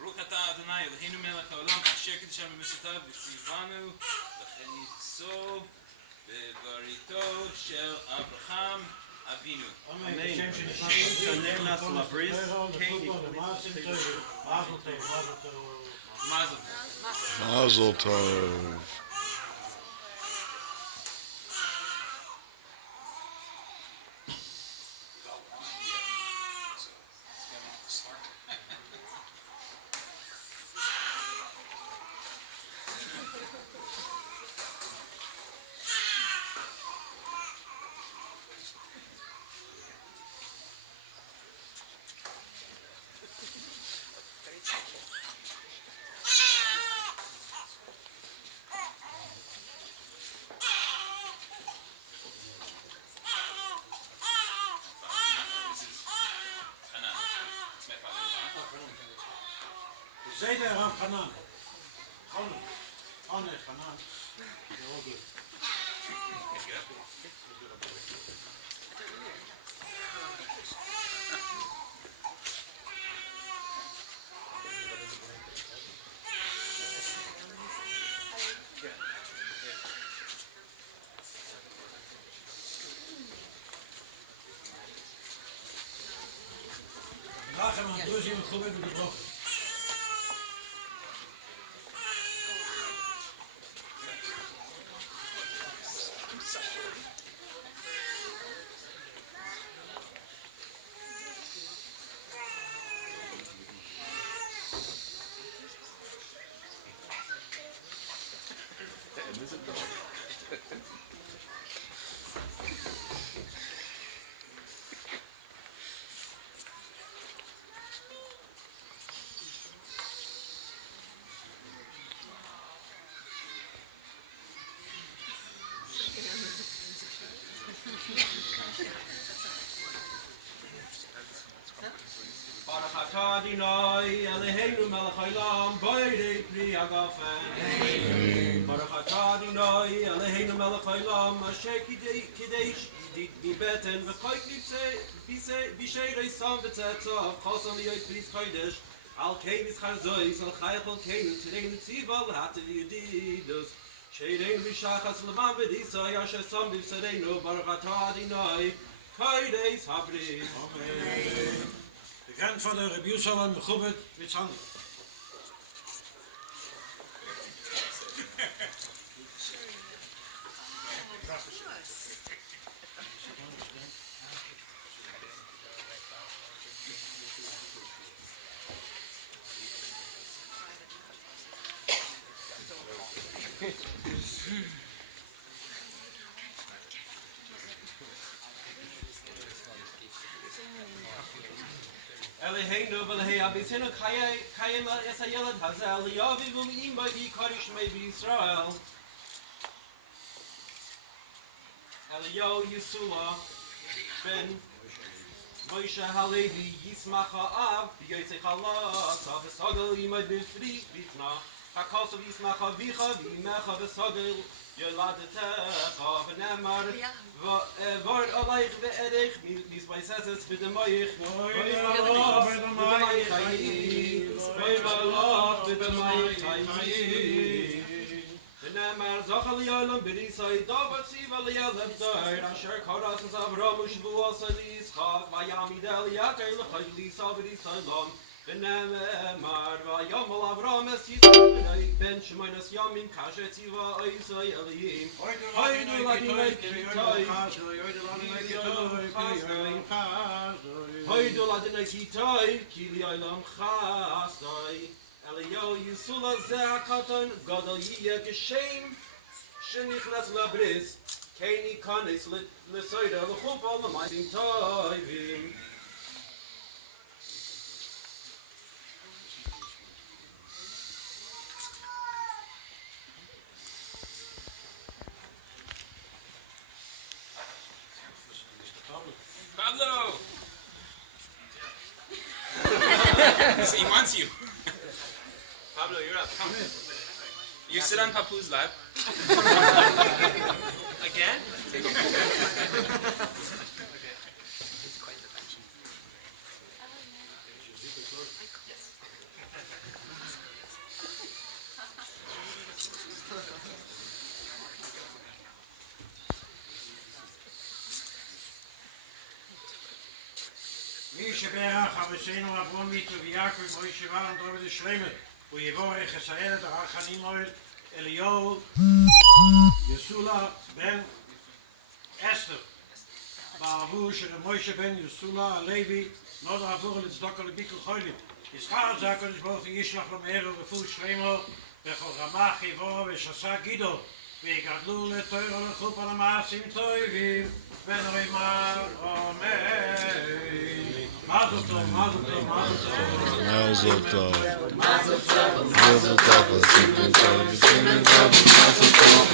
ברוך אתה אדוני אלוהינו מלך העולם אשר קדשנו ומצוותיו וציוונו לכניסו בבריתו של אברהם אבינו. אמן. Mazel tov. Zayda Rav Hanan. Hanan. They're all good. Lachen aan het in het gebied met de brood. Adonai, Eloheinu melech haolam, boirei pri hagafen. Baruch atah Adonai, Eloheinu melech haolam, asher kidesh mi beten v'koik b'sheirei sam v'tzetzav, chosan liyot pris kodesh, al kenis charzois, al chayach al kenu, tzreinu tziva l'hatel yedidus, sheirenu v'shachas l'man v'disai, asher sam b'v'sereinu, Baruch atah Adonai, kodesh habris. Amen. De grandvader Rabbi Yushalom Mechubet met z'n handen. Ellijah v'lehei abisinu kayim es hayelad hazel liyavi v'mi'im b'yi karish mei b'Yisrael. Ellijah Jet-Zula ben Moshe Halevi Yismach ha'av b'yotzei chalas v'sagel yimad b'fri b'fna hakos v'yismach avicha v'imecha v'sagel yoladetecha v'nemar v'vord aleich ve'erech misbaiseses v'demoich v'demoich hayim v'demoich hayim v'nemar zochel yolam b'risai davat siva liyalem doir asher koras es Avram u'shvuos Yitzchak v'yamid Ellijah l'chayil Lisa v'risai lom v'nemar v'yomol Avram es Yitzchak ben shemonos yamim kasher tziva oisai Elohim hoydu ladinei kitoi hoydu ladinei kitoi ki li'olam chasdoi Ellijah Jet-Zula zeh hakaton gadol yiyeh geshem shenichnas labris keini kanes l'soida l'chupa l'maisim toivim. Pablo! He wants you. Pablo, you're up. Come. You sit on Papu's lap. Again? Ich berach habe sehen auf von mit wie Jakob und ich waren da mit Schlemmer. Wo ihr war ich gesagt, da kann ich mal Ellijah, Jet-Zula, Ben, Esther. Bavu shel Moshe ben Jet-Zula, Levis, no da vorl es dokkel bikl khoyli. Is gaat zaken is boven Yishlach lo meher de voet Schlemmer. Bechol Ramach Ivo ושסה גידו ויגדלו לתויר ולחופ על המעשים טובים ונאמר אמן. מזל טוב, מזל טוב, מזל טוב. Mazel tov. Mazel tov.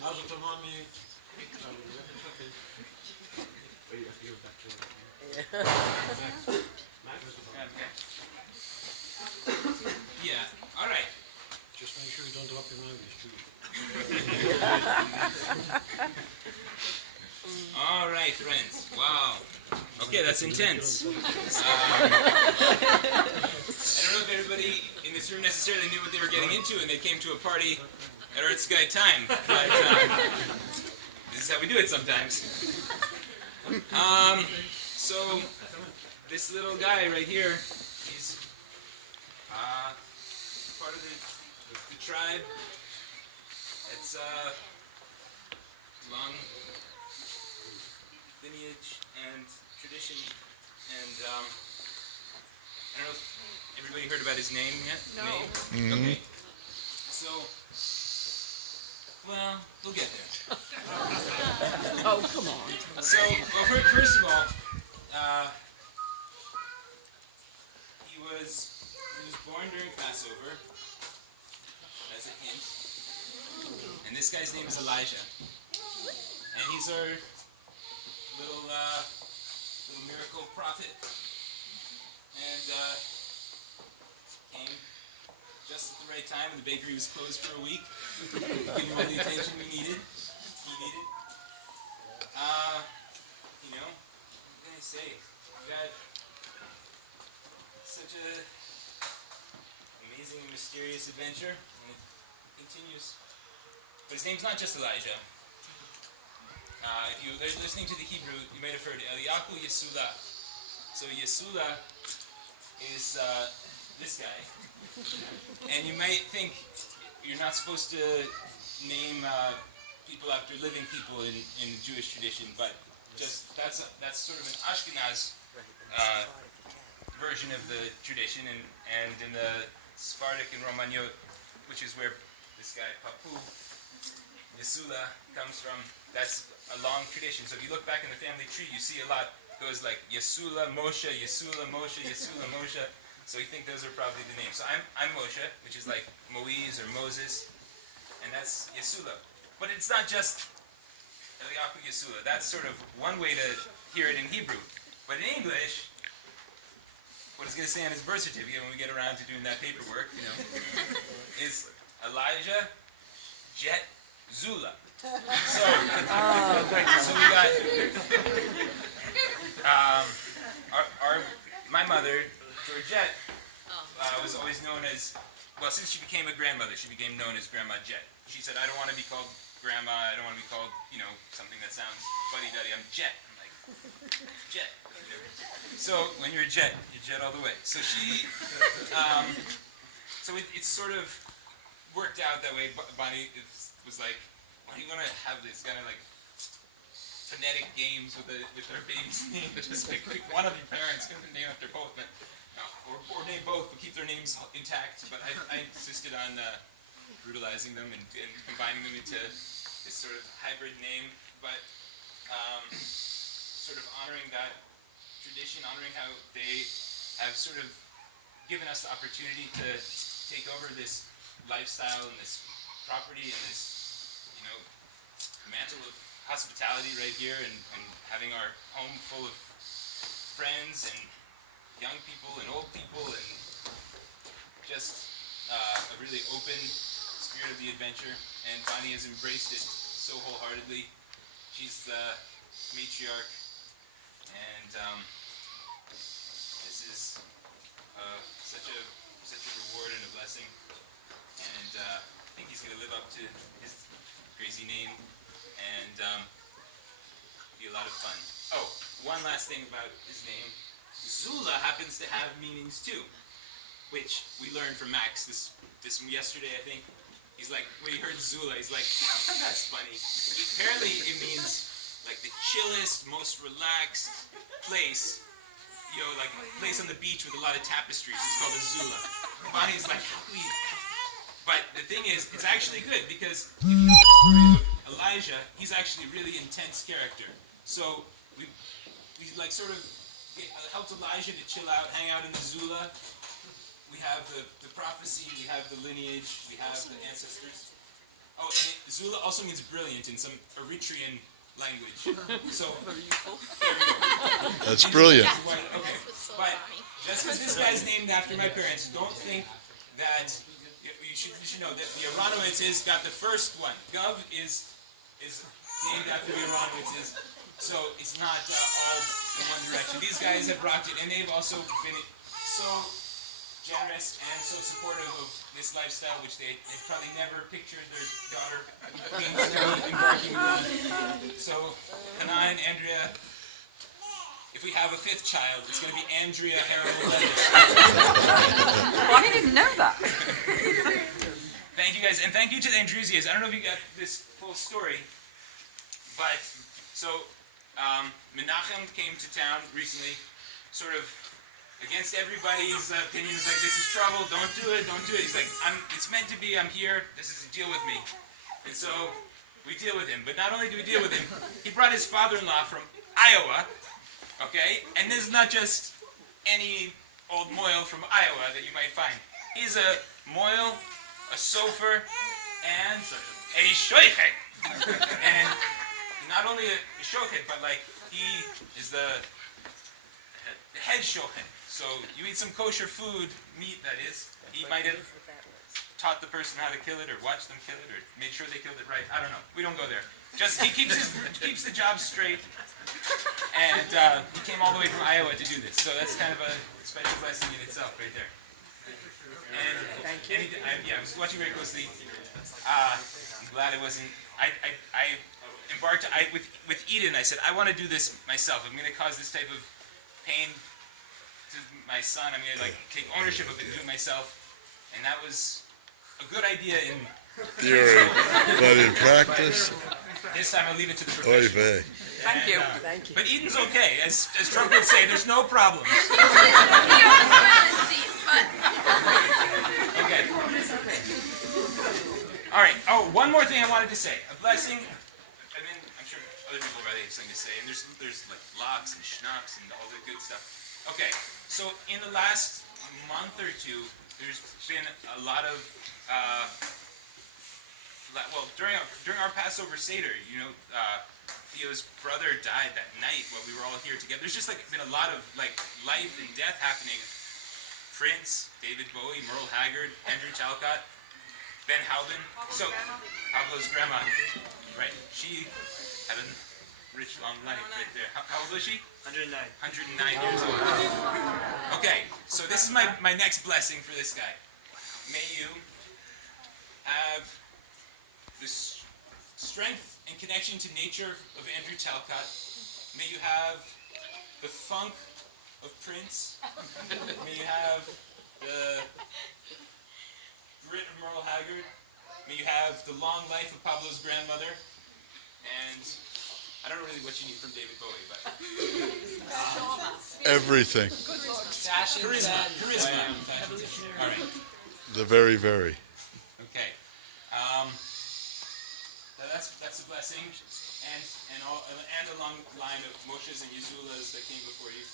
Mazel tov, mommy. Yeah, all right. Just make sure you don't drop your English too. All right, friends. Wow. Okay, that's intense. I don't know if everybody in this room necessarily knew what they were getting into, and they came to a party at Earth Sky Time. But this is how we do it sometimes. So this little guy right here, he's part of the tribe. It's long lineage and tradition, and I don't know if everybody heard about his name yet? No. Name? Okay. So, well, we'll get there. Oh, come on. So, well, first of all, he was born during Passover, as a hint, and this guy's name is Ellijah, and he's our little miracle prophet, and came just at the right time when the bakery was closed for a week. Gave him all the attention we needed. He needed. You know, what can I say? We got such a amazing and mysterious adventure, and it continues. But his name's not just Ellijah. If you're listening to the Hebrew, you might have heard Ellijah Jet-Zula. So Jet-Zula is this guy, and you might think you're not supposed to name people after living people in Jewish tradition, but just that's sort of an Ashkenaz version of the tradition, and in the Sephardic and Romaniote, which is where this guy Papu Jet-Zula comes from, that's a long tradition. So if you look back in the family tree, you see a lot goes like Jet-Zula, Moshe, Jet-Zula, Moshe, Jet-Zula, Moshe. So you think those are probably the names. So I'm Moshe, which is like Moise or Moses, and that's Jet-Zula. But it's not just Ellijah Jet-Zula. That's sort of one way to hear it in Hebrew. But in English, what it's going to say on his birth certificate when we get around to doing that paperwork, you know, is Ellijah Jet-Zula. So we got my mother, Georgette, was always known as, well, since she became a grandmother, she became known as Grandma Jet. She said, I don't want to be called Grandma, I don't want to be called, you know, something that sounds fuddy-duddy. I'm Jet. I'm like, Jet. So when you're a Jet all the way. So she, so it's sort of worked out that way. Bonnie was like, why do you want to have this kind of like phonetic games with their baby's name? But just pick one of your parents, give them name after both, but, or name both, but keep their names intact. But I insisted on brutalizing them and combining them into this sort of hybrid name, but sort of honoring that tradition, honoring how they have sort of given us the opportunity to take over this lifestyle and this property and this, mantle of hospitality right here, and having our home full of friends and young people and old people, and just a really open spirit of the adventure. And Bonnie has embraced it so wholeheartedly. She's the matriarch, and this is such a reward and a blessing. And I think he's going to live up to his crazy name and be a lot of fun. Oh, one last thing about his name. Zula happens to have meanings too, which we learned from Max this yesterday, I think. He's like, when he heard Zula, he's like, that's funny. Apparently it means like the chillest, most relaxed place, like a place on the beach with a lot of tapestries. It's called a Zula. Bonnie's like, how can we... But the thing is, it's actually good, because if you know the story of Ellijah, he's actually a really intense character. So we like sort of helped Ellijah to chill out, hang out in the Zula. We have the prophecy, we have the lineage, we have the ancestors. Oh, and Zula also means brilliant in some Eritrean language. So That's brilliant. Okay, but just because this guy's named after my parents, don't think that you should know that the Aronowitzes got the first one. Gov is named after the Aronowitzes, so it's not all in one direction. These guys have rocked it, and they've also been so generous and so supportive of this lifestyle, which they probably never pictured their daughter being embarking on. So, Hanan, Andrea, if we have a fifth child, it's going to be Andrea Harrell Levis. Well, I didn't know that. Thank you guys, and thank you to the Andrusias. I don't know if you got this full story, but so Menachem came to town recently, sort of against everybody's opinions, like, this is trouble, don't do it. He's like, it's meant to be, I'm here, this is a deal with me. And so we deal with him. But not only do we deal with him, he brought his father-in-law from Iowa, okay? And this is not just any old moil from Iowa that you might find. He's a moil, a sofer, and a shoichet. And not only a shochet, but like, he is the head shochet. So you eat some kosher food, meat that is. He might have taught the person how to kill it, or watched them kill it, or made sure they killed it right. I don't know. We don't go there. Just he keeps the job straight, and he came all the way from Iowa to do this. So that's kind of a special blessing in itself, right there. And I was watching very closely. I'm glad it wasn't. I embarked. With Eden, I said, I want to do this myself. I'm going to cause this type of pain to my son. I'm going to take ownership of it and do it myself. And that was a good idea in Theory, but in practice, this time I'll leave it to the oy professionals. vey. Thank you. But Eden's okay. As Trump would say, there's no problems. Okay. All right. Oh, one more thing I wanted to say. A blessing. I mean, I'm sure other people probably have something to say. And there's like lox and schnapps and all the good stuff. Okay. So in the last month or two, there's been a lot of during our Passover Seder, Theo's brother died that night while we were all here together. There's just been a lot of life and death happening. Prince, David Bowie, Merle Haggard, Andrew Talcott, Ben Halvin. So Pablo's grandma, right? She had a rich long life right there. How old was she? 109. 109 years old. Okay, so this is my next blessing for this guy. May you have this strength and connection to nature of Andrew Talcott. May you have the funk of Prince. May you have the grit of Merle Haggard. May you have the long life of Pablo's grandmother. And I don't know really what you need from David Bowie, but Everything. charisma. All right. The very, very. Okay. That's a blessing, and along the line of Moshe's and Jet-Zula's that came before you.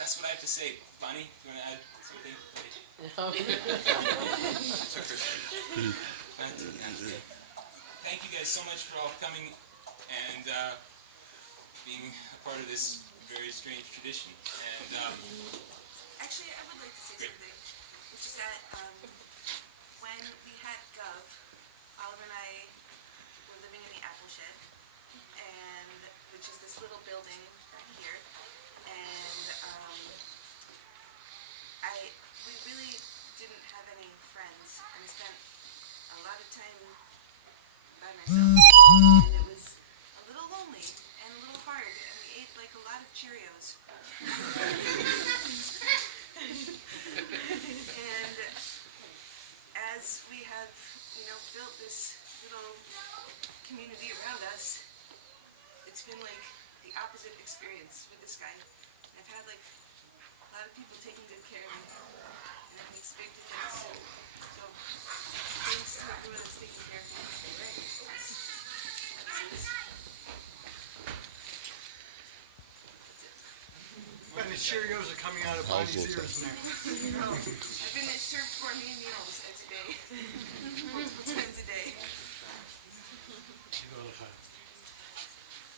That's what I have to say. Bonnie, you want to add something? Thank you guys so much for all coming and being a part of this very strange tradition. And actually, I would like to say something, which is that when we had Gov, Oliver and I were living in the apple shed, and which is this little building back here, and we really didn't have any friends, and I spent a lot of time by myself, and it was a little lonely and a little hard, and we ate like a lot of Cheerios. And as we have, built this little community around us, it's been like the opposite experience with this guy. I've had like a lot of people taking good care of me, and I can expect to things. So thanks to everyone that's taking care of me. That's it. When the Cheerios are coming out of Bonnie's ears now. I've been served gourmet meals every day, multiple times a day.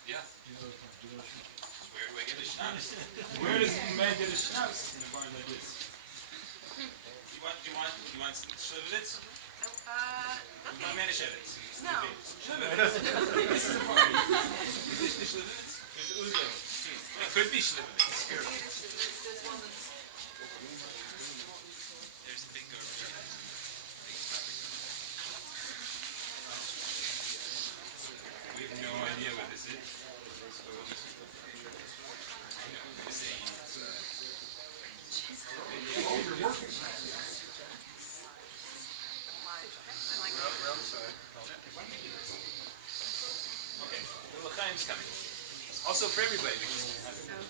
yeah. Where do I get a schnapps? Where does a man get a schnapps in a bar like this? Do you want some Schlivovitz? You want Manischewitz? No. Schlivovitz. This is a party. Is this the Schlivovitz? There's Uzo. It could be Schlivovitz. There's one that's There's a big garbage can. We have no idea what this is. Okay, the L'chaim's coming. Also for everybody. We can have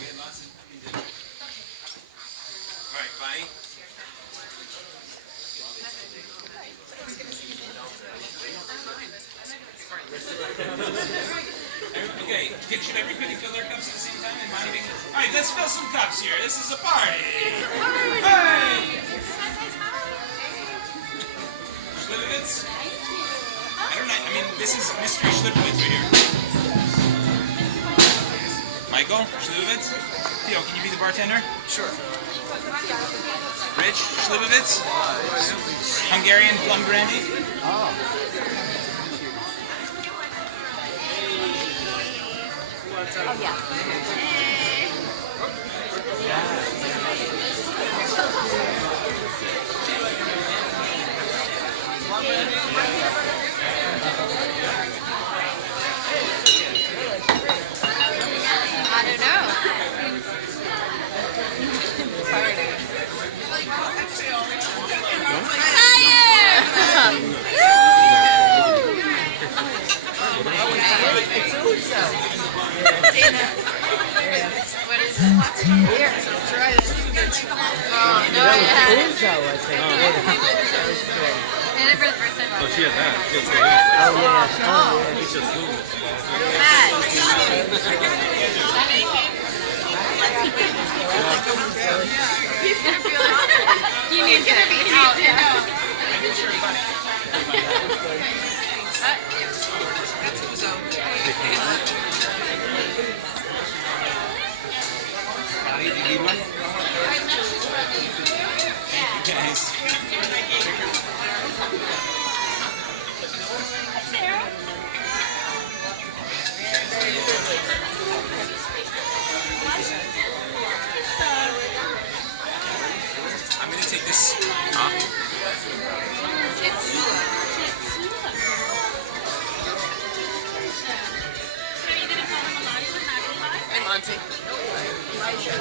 We had lots of dinner. All right, bye. Okay, should everybody fill their cups at the same time? And mind me? All right, let's fill some cups here. This is a party. Hey! Schlivovitz? I don't know. I mean, this is mystery Schlivovitz right here. Michael, Schlivovitz? Theo, can you be the bartender? Sure. Rich, Schlivovitz? Hungarian plum brandy? Oh, yeah. I don't know. What is it? Here, try this. Oh, no, yeah. Uzo, I think. And it for the first time. Oh, she had that. Oh, yeah. Oh, yeah. It's just Google. He's gonna feel it. You need to be out. That's Uzo. Guys. I'm gonna take this off. Jet-Zula. And Monty. Elijah.